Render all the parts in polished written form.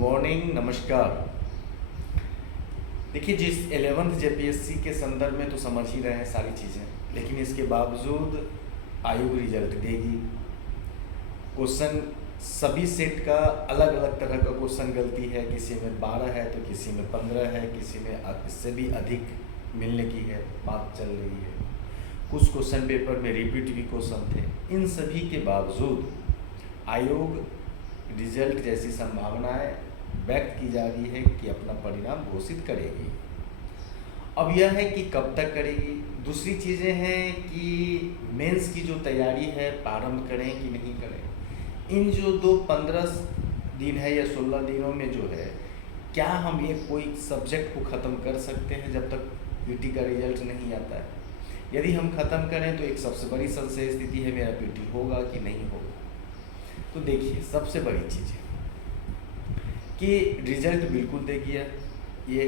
Morning, नमस्कार। देखिए, जिस 11th जेपीएससी के संदर्भ में तो समझ ही रहे हैं सारी चीज़ें, लेकिन इसके बावजूद आयोग रिजल्ट देगी। क्वेश्चन सभी सेट का अलग अलग तरह का क्वेश्चन गलती है, किसी में 12 है तो किसी में 15 है, किसी में इससे भी अधिक मिलने की है बात चल रही है। कुछ क्वेश्चन पेपर में रिपीट भी क्वेश्चन थे। इन सभी के बावजूद आयोग रिजल्ट जैसी संभावनाएं व्यक्त की जा रही है कि अपना परिणाम घोषित करेगी। अब यह है कि कब तक करेगी। दूसरी चीज़ें हैं कि मेंस की जो तैयारी है प्रारंभ करें कि नहीं करें। इन जो 15 दिन है या 16 दिनों में जो है, क्या हम ये कोई सब्जेक्ट को ख़त्म कर सकते हैं जब तक पीटी का रिजल्ट नहीं आता है। यदि हम ख़त्म करें तो एक सबसे बड़ी संशय स्थिति है, मेरा पीटी होगा कि नहीं होगा। तो देखिए, सबसे बड़ी चीज़ है कि रिजल्ट बिल्कुल देगी ये,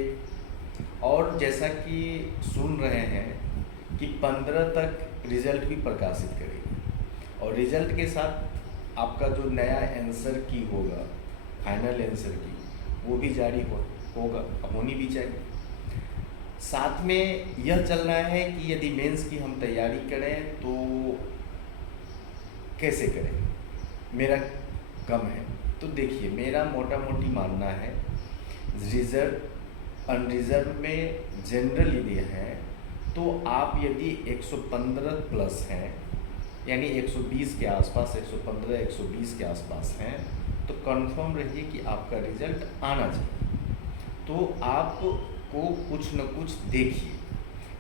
और जैसा कि सुन रहे हैं कि 15 तक रिजल्ट भी प्रकाशित करेगी, और रिजल्ट के साथ आपका जो नया आंसर की होगा, फाइनल आंसर की, वो भी जारी होगा, होनी भी चाहिए। साथ में यह चल रहा है कि यदि मेंस की हम तैयारी करें तो कैसे करें, मेरा कम है। तो देखिए, मेरा मोटा मोटी मानना है, रिजर्व अनरिजर्व में जनरल यदि है तो आप यदि 115 प्लस हैं, यानी 120 के आसपास, 115 120 के आसपास हैं, तो कंफर्म रहिए कि आपका रिजल्ट आना चाहिए। तो आपको कुछ न कुछ देखिए,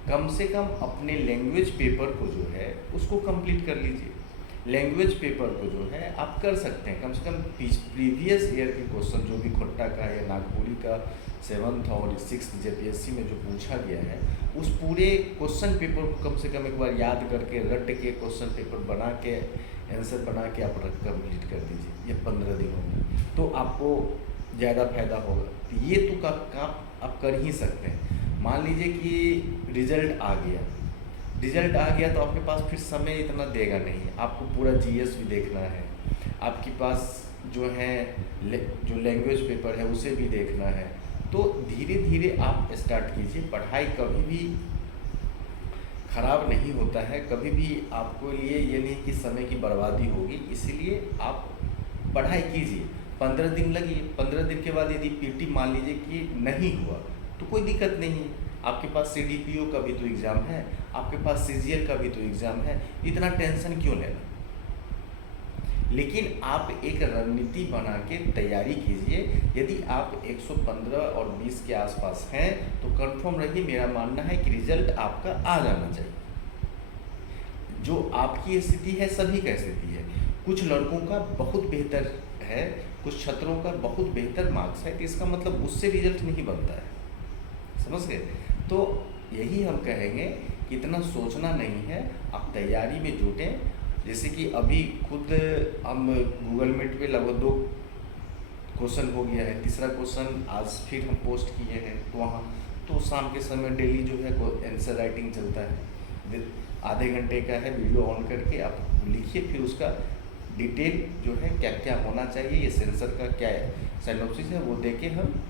कम से कम अपने लैंग्वेज पेपर को जो है उसको कंप्लीट कर लीजिए। लैंग्वेज पेपर को जो है आप कर सकते हैं, कम से कम प्रीवियस ईयर के क्वेश्चन जो भी खोट्टा का या नागपुरी का 7th और 6th जेपीएससी में जो पूछा गया है, उस पूरे क्वेश्चन पेपर को कम से कम एक बार याद करके रट के क्वेश्चन पेपर बना के आंसर बना के आप कंप्लीट कर दीजिए ये 15 दिनों में, तो आपको ज़्यादा फायदा होगा। तो ये तो काम आप कर ही सकते हैं। मान लीजिए कि रिजल्ट आ गया तो आपके पास फिर समय इतना देगा नहीं, आपको पूरा जीएस भी देखना है, आपके पास जो है जो लैंग्वेज पेपर है उसे भी देखना है। तो धीरे धीरे आप स्टार्ट कीजिए। पढ़ाई कभी भी खराब नहीं होता है, कभी भी आपको लिए ये नहीं कि समय की बर्बादी होगी, इसीलिए आप पढ़ाई कीजिए। 15 दिन लगी, 15 दिन के बाद यदि पीटी मान लीजिए कि नहीं हुआ तो कोई दिक्कत नहीं है, आपके पास सीडीपीओ का भी तो एग्ज़ाम है, आपके पास सीजीएल का भी तो एग्ज़ाम है, इतना टेंशन क्यों लेना। लेकिन आप एक रणनीति बना के तैयारी कीजिए। यदि आप 115 और 20 के आसपास हैं तो कंफर्म रहिए, मेरा मानना है कि रिजल्ट आपका आ जाना चाहिए। जो आपकी स्थिति है सभी का स्थिति है, कुछ लड़कों का बहुत बेहतर है, कुछ छात्रों का बहुत बेहतर मार्क्स है, तो इसका मतलब उससे रिजल्ट नहीं बनता है, समझ गए। तो यही हम कहेंगे कि इतना सोचना नहीं है, आप तैयारी में जुटें। जैसे कि अभी खुद हम गूगल मीट पे लगभग 2 क्वेश्चन हो गया है, तीसरा क्वेश्चन आज फिर हम पोस्ट किए हैं, तो वहाँ तो शाम के समय डेली जो है आंसर राइटिंग चलता है, आधे घंटे का है, वीडियो ऑन करके आप लिखिए, फिर उसका डिटेल जो है क्या क्या होना चाहिए, ये सेंसर का क्या सिनॉप्सिस है वो देके हम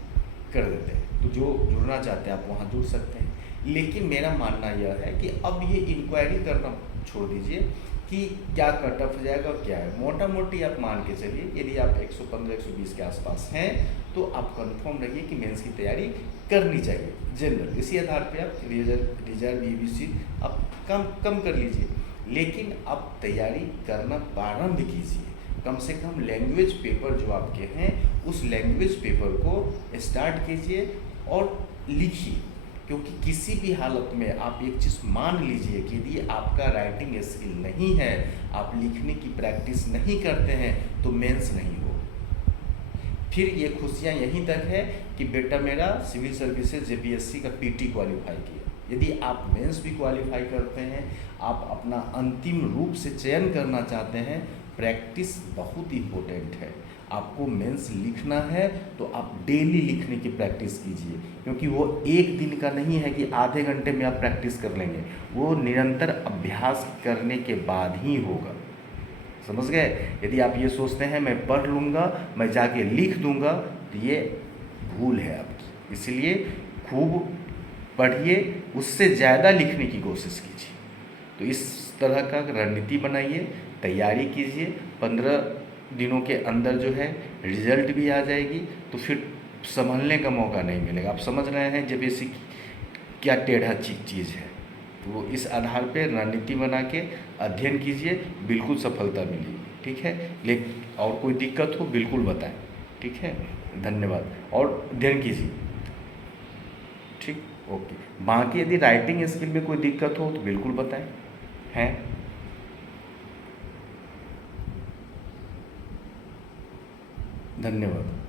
कर देते हैं। तो जो जुड़ना चाहते हैं आप वहाँ जुड़ सकते हैं। लेकिन मेरा मानना यह है कि अब ये इंक्वायरी करना छोड़ दीजिए कि क्या कट ऑफ जाएगा और क्या है। मोटा मोटी आप मान के चलिए, यदि आप 115 120 के आसपास हैं तो आप कंफर्म रहिए कि मेंस की तैयारी करनी चाहिए जनरल। इसी आधार पे आप रिजर्व ईबीसी आप कम कर लीजिए, लेकिन आप तैयारी करना प्रारंभ कीजिए। कम से कम लैंग्वेज पेपर जो आपके हैं उस लैंग्वेज पेपर को स्टार्ट कीजिए और लिखिए, क्योंकि किसी भी हालत में आप एक चीज़ मान लीजिए कि यदि आपका राइटिंग स्किल नहीं है, आप लिखने की प्रैक्टिस नहीं करते हैं, तो मेंस नहीं हो। फिर ये खुशियाँ यहीं तक है कि बेटा मेरा सिविल सर्विसेज जेपीएससी का पीटी क्वालिफाई किया। यदि आप मेंस भी क्वालिफाई करते हैं, आप अपना अंतिम रूप से चयन करना चाहते हैं, प्रैक्टिस बहुत इम्पोर्टेंट है। आपको मेंस लिखना है तो आप डेली लिखने की प्रैक्टिस कीजिए, क्योंकि वो एक दिन का नहीं है कि आधे घंटे में आप प्रैक्टिस कर लेंगे, वो निरंतर अभ्यास करने के बाद ही होगा। समझ गए। यदि आप ये सोचते हैं मैं पढ़ लूँगा, मैं जाके लिख दूँगा, तो ये भूल है आपकी। इसलिए खूब पढ़िए, उससे ज़्यादा लिखने की कोशिश कीजिए। तो इस तरह का रणनीति बनाइए, तैयारी कीजिए। 15 दिनों के अंदर जो है रिजल्ट भी आ जाएगी, तो फिर संभलने का मौका नहीं मिलेगा। आप समझ रहे हैं जब बेसिक क्या टेढ़ा चीज़ है। तो इस आधार पे रणनीति बना के अध्ययन कीजिए, बिल्कुल सफलता मिलेगी। ठीक है, लेकिन और कोई दिक्कत हो बिल्कुल बताएं। ठीक है, धन्यवाद, और अध्ययन कीजिए। ठीक, ओके। बाकी यदि राइटिंग स्किल में कोई दिक्कत हो तो बिल्कुल बताएं। हैं, धन्यवाद।